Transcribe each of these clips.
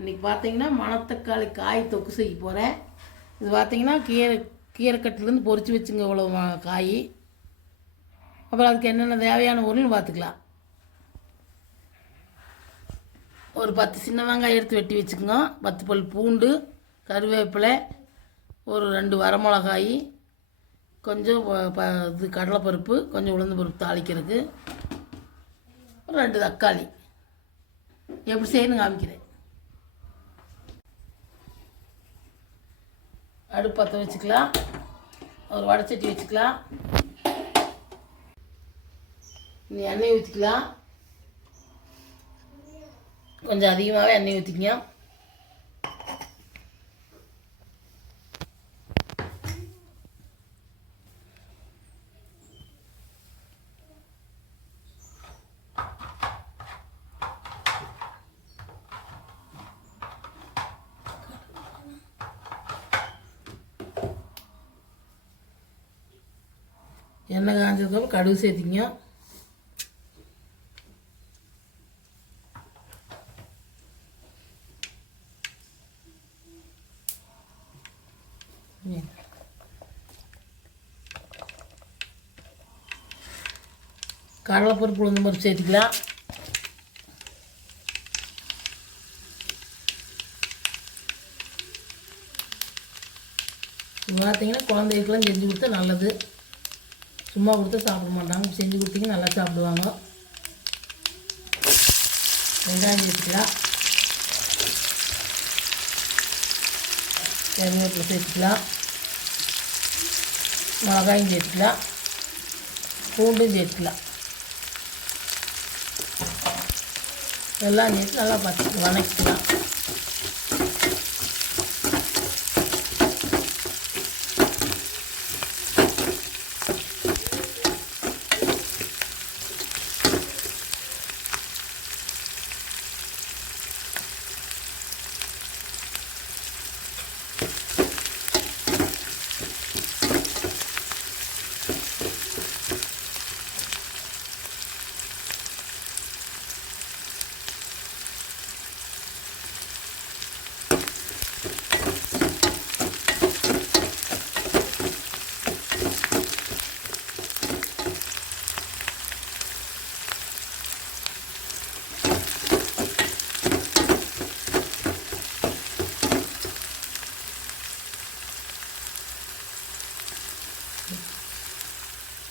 இன்றைக்கி பார்த்தீங்கன்னா மணத்தக்காளி காய் தொக்கு செய்ய போகிறேன் இது பார்த்தீங்கன்னா கீரை கீரைக்கட்டிலேருந்து பொறிச்சு வச்சுங்க இவ்வளோ காய். அப்புறம் அதுக்கு என்னென்ன தேவையான பொருள்னு பார்த்துக்கலாம். ஒரு பத்து சின்ன வெங்காயம் எடுத்து வெட்டி வச்சுக்கோங்க. பத்து பல் பூண்டு கருவேப்பிலை ஒரு ரெண்டு வரமிளகாய் கொஞ்சம் ப- இது கடலைப்பருப்பு கொஞ்சம் உளுந்து பருப்பு தாளிக்கிறதுக்கு. ஒரு ரெண்டு தக்காளி. எப்படி செய்யணும் காமிக்கிறேன். அடுப்பு பற்ற வச்சுக்கலாம். ஒரு வடைச்சட்டி வச்சுக்கலாம். இந்த எண்ணெய் ஊற்றிக்கலாம் கொஞ்சம் அதிகமாகவே எண்ணெய் ஊற்றிக்கங்க எண்ணெய் காஞ்சதுக்கப்புறம் கடுகு சேர்த்திங்க. கடலைப்பருப்பு உளுந்து பருப்பு சேர்த்துக்கலாம் பார்த்தீங்கன்னா குழந்தைகளுக்கெல்லாம் செஞ்சு கொடுத்தா நல்லது. சும்மா கொடுத்தா சாப்பிட மாட்டாங்க. செஞ்சு கொடுத்தீங்கன்னா நல்லா சாப்பிடுவாங்க. வெங்காயம் சேர்த்துக்கலாம். கருவேப்பிலை சேர்த்துக்கலாம். மிளகாயும் சேர்த்துக்கலாம். பூண்டும் சேர்த்துக்கலாம். எல்லாம் சேர்த்து நல்லா பச்சை வணக்கிக்கலாம்.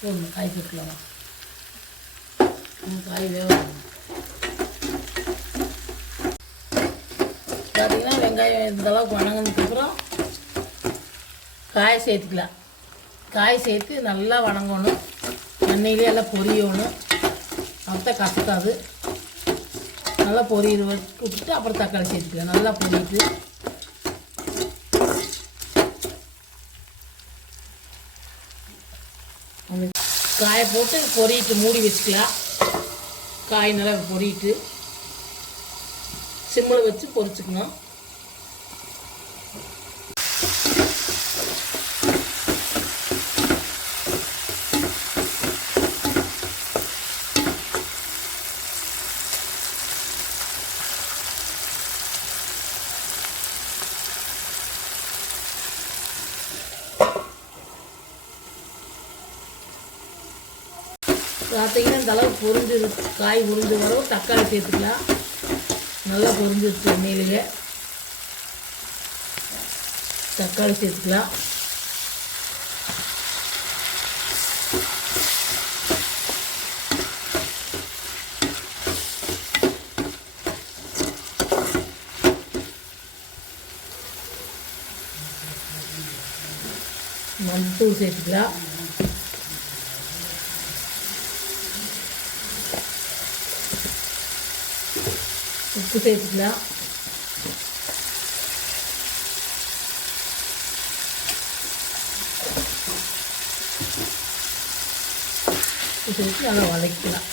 போதும் காய் கட்டலாம் காய் வேகணும். பார்த்தீங்கன்னா வெங்காயம் இந்த அளவுக்கு வணங்கினதுக்கப்புறம் காய் சேர்த்துக்கலாம். காய் சேர்த்து நல்லா வணங்கணும். எண்ணெயிலே எல்லாம் பொரியணும். மொத்த கஷ்டாது நல்லா பொரியல் விட்டுட்டு அப்புறம் தக்காளி சேர்த்துக்கலாம். நல்லா பொரியிட்டு காயை போட்டு பொறிட்டு மூடி வச்சுக்கலாம். காய் நல்லா பொறிட்டு சிம்மில் வச்சு பொறிச்சுக்கணும். பார்த்தீங்கன்னா இந்த அளவுக்கு பொரிஞ்சு காய் பொரிஞ்சு வரவும் தக்காளி சேர்த்துக்கலாம். நல்லா பொறிஞ்சிருச்சு எண்ணெயிலேயே. தக்காளி சேர்த்துக்கலாம். மஞ்சத்தூள் சேர்த்துக்கலாம். உப்பு சேர்த்துக்கலாம். உப்பு சேர்த்து நல்லா வதக்கலாம்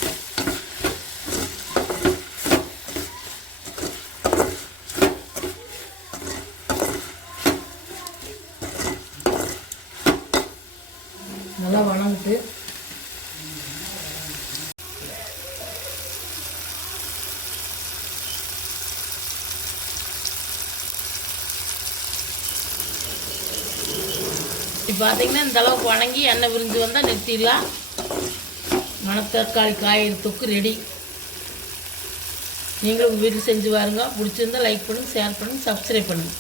நல்லா வணங்கிட்டு இப்போ பார்த்தீங்கன்னா இந்த அளவுக்கு வணங்கி எண்ணெய் விரிஞ்சு வந்தால் நிறுத்திடலாம். மணத்தக்காளி காய் தொக்கு ரெடி நீங்களும் வீட்டில் செஞ்சு பாருங்க. பிடிச்சிருந்தா லைக் பண்ணுங்கள் ஷேர் பண்ணுங்கள் சப்ஸ்கிரைப் பண்ணுங்கள்